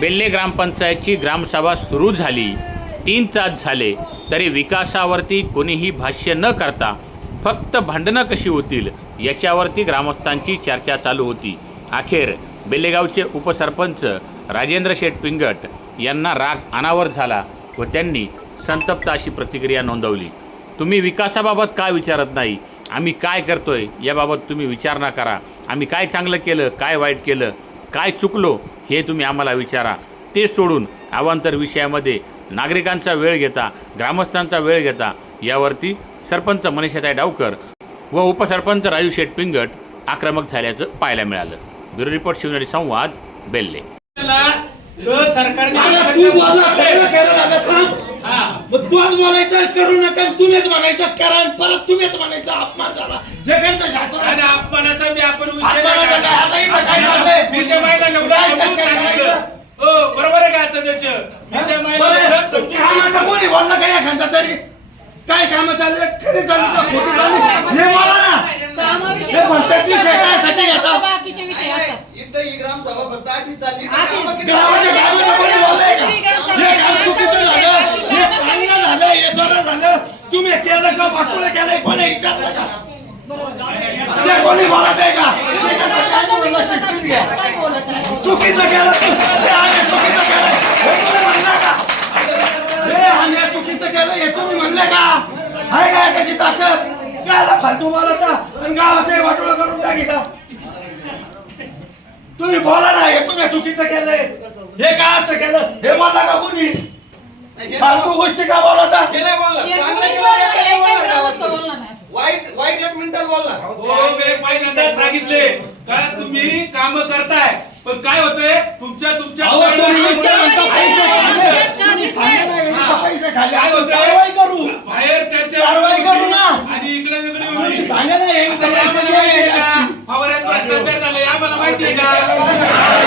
बेल्ले ग्रामपंचायतची ग्रामसभा सुरू झाली. तीन तास झाले तरी विकासावरती कोणीही भाष्य न करता फक्त भांडणं कशी होतील याच्यावरती ग्रामस्थांची चर्चा चालू होती. अखेर बेल्लेगावचे उपसरपंच राजेंद्र शेठ पिंगट यांना राग अनावर झाला व त्यांनी संतप्त अशी प्रतिक्रिया नोंदवली. तुम्ही विकासाबाबत काय विचारत नाही? आम्ही काय करतोय? याबाबत तुम्ही विचारणा करा. आम्ही काय चांगलं केलं काय वाईट केलं काय चुकलो हे तुम्ही आम्हाला विचारा. ते सोडून अवांतर विषयामध्ये नागरिकांचा वेळ घेता ग्रामस्थांचा वेळ घेता यावरती सरपंच मनीषाताई डावकर व उपसरपंच राजू शेठ पिंगट आक्रमक झाल्याचं पाहायला मिळालं. ब्युरो रिपोर्ट शिवनेरी संवाद बेल्ले. करू नका तुम्हीच म्हणायचं करा आणि परत तुम्हीच म्हणायचं अपमान झाला. लेखांचं शास्त्र आणि. अपमानाचा मी आपण विषय बरोबर आहे का सदस्य मी त्या बाईला नवरा बरं, समजून कामाचं. कोणी बोलला काय एखादा तरी? काय काम चालले? खरी चालली का? खोटी चालली? हे बोला ना. कामाविषयी हे भलत्याच विषय कायसाठी घेतात? बाकीचे विषय असतात. इथं ही ग्रामसभा फक्त अशी चालली तर अशीच. कामं किती गावाच्या झाली? कामाचं कोणी बोललंय का? दुसरी ग्रामसभा हे काम आहे, चुकीचं झालं. हे चांगलं. झालं. हे बरं झालं. तुम्ही केलं का? केलंय? कोणी विचारलं का? बरोबर. ते कोणी बोलत आहे का? त्याच्यासाठी आम्ही म्हणलं शिस्तीत घ्या. काही बोलत नाही? चुकीचं केलं तू. फालतू बोलता आणि गावाचं वाटोळ करून टाकीता तुम्ही बोला ना हे तुम्ही चुकीचं केलंय. हे का असं केलं? हे बोला का कुणी? फालतू गोष्टी का बोलता वाईट वाईट एक सांगितले. का तुम्ही काम करताय? पण काय होतंय? तुमच्या तुमच्या पैसे खाली काय होतंय? झाले ना हे फवाऱ्यात भ्रष्टाचार माहिती आहे का?